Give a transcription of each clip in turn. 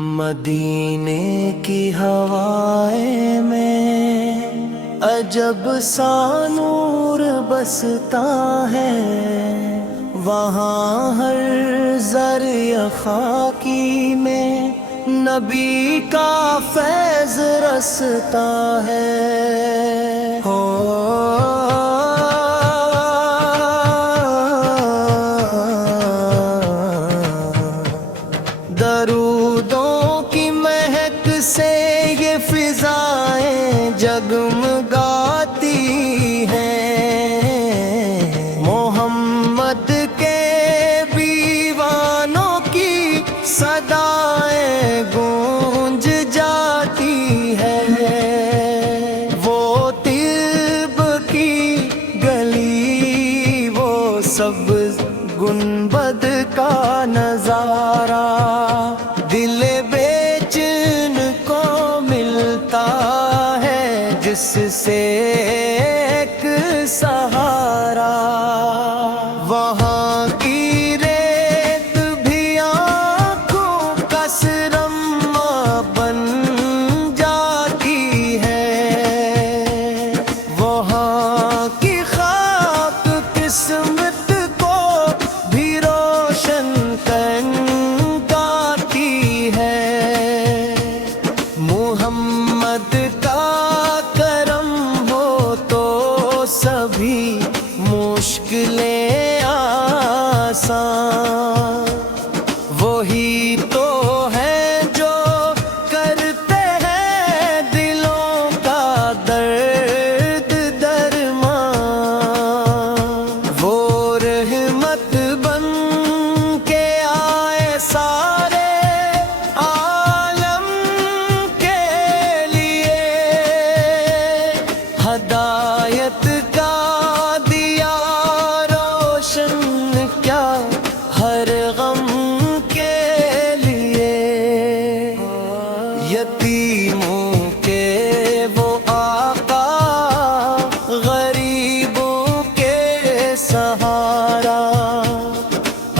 مدینے کی ہوائیں میں عجب سا نور بستا ہے، وہاں ہر ذرہ خاکی میں نبی کا فیض رستا ہے۔ درودوں کی مہک سے یہ فضائیں جگمگاتی ہیں، محمد کے بیوانوں کی صدائیں گونج جاتی ہے۔ وہ طب کی گلی، وہ سبز گنبد کا نظارہ دل بے چین کو ملتا ہے، جس سے ایک سہارا۔ وہاں کی ریت بھی آنکھوں کا سرما بن جاتی ہے، وہاں کی خاک قسمت کو بھی روشن کرتی ہے۔ محمد کا کرم ہو تو سبھی مشکلیں آسان، وہی تو ہے جو کرتے ہیں دلوں کا درد درمان۔ وہ رحمت بن کے آئے سارے عالم کے لیے، ہدایت کا دیا روشن کیا ہر غم کے لیے۔ یتیموں کے وہ آقا، غریبوں کے سہارا،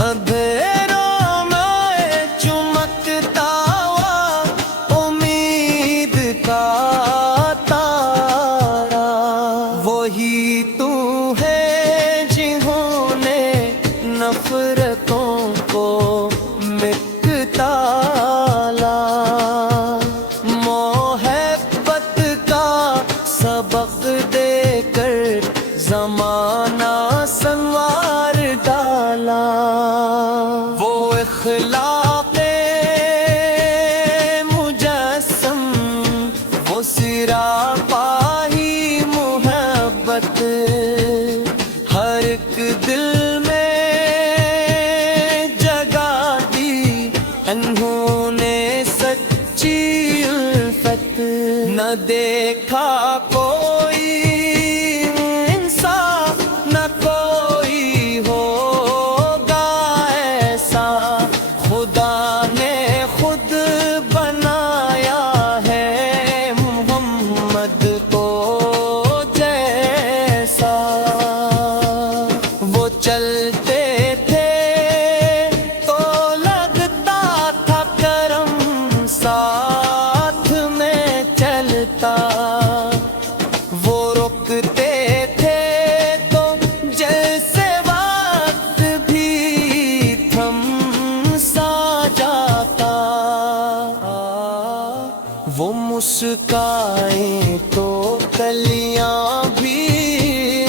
اندھیروں میں چمکتا ہوا امید کا تارا۔ وہی تو ہے جنہوں نے نفرتوں کو مٹا لا، محبت کا سبق دے کر زمانہ سنوار ڈالا۔ وہ اخلاق مجسم، وہ سراپاہی محبت، ہر ایک دل میں جگہ دی انہوں نے سچی الفت۔ نہ دیکھا کوئی انصاف، نہ کوئی ہوگا ایسا، خدا نے خود بنایا ہے محمد کو جیسا۔ وہ چلتے تھے تو لگتا تھا کرم ساتھ میں چلتا، وہ رکتے تھے تو جیسے وقت بھی تھم سا جاتا۔ وہ مسکائیں تو کلیاں بھی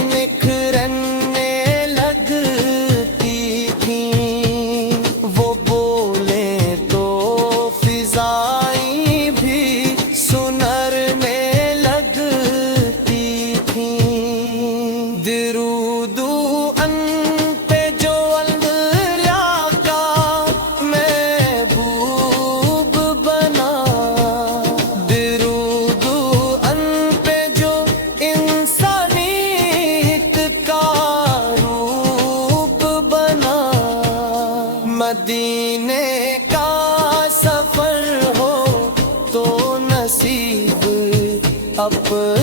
نکھرنے لگتی تھیں، وہ بولیں تو فضائیں بھی سنرنے لگتی تھیں۔ درودو ان پہ جو انبیاء کا محبوب بنا، درودو ان پہ جو انسانیت کا روپ بنا۔ مدینے کا سفر ہو تو نصیب اپنا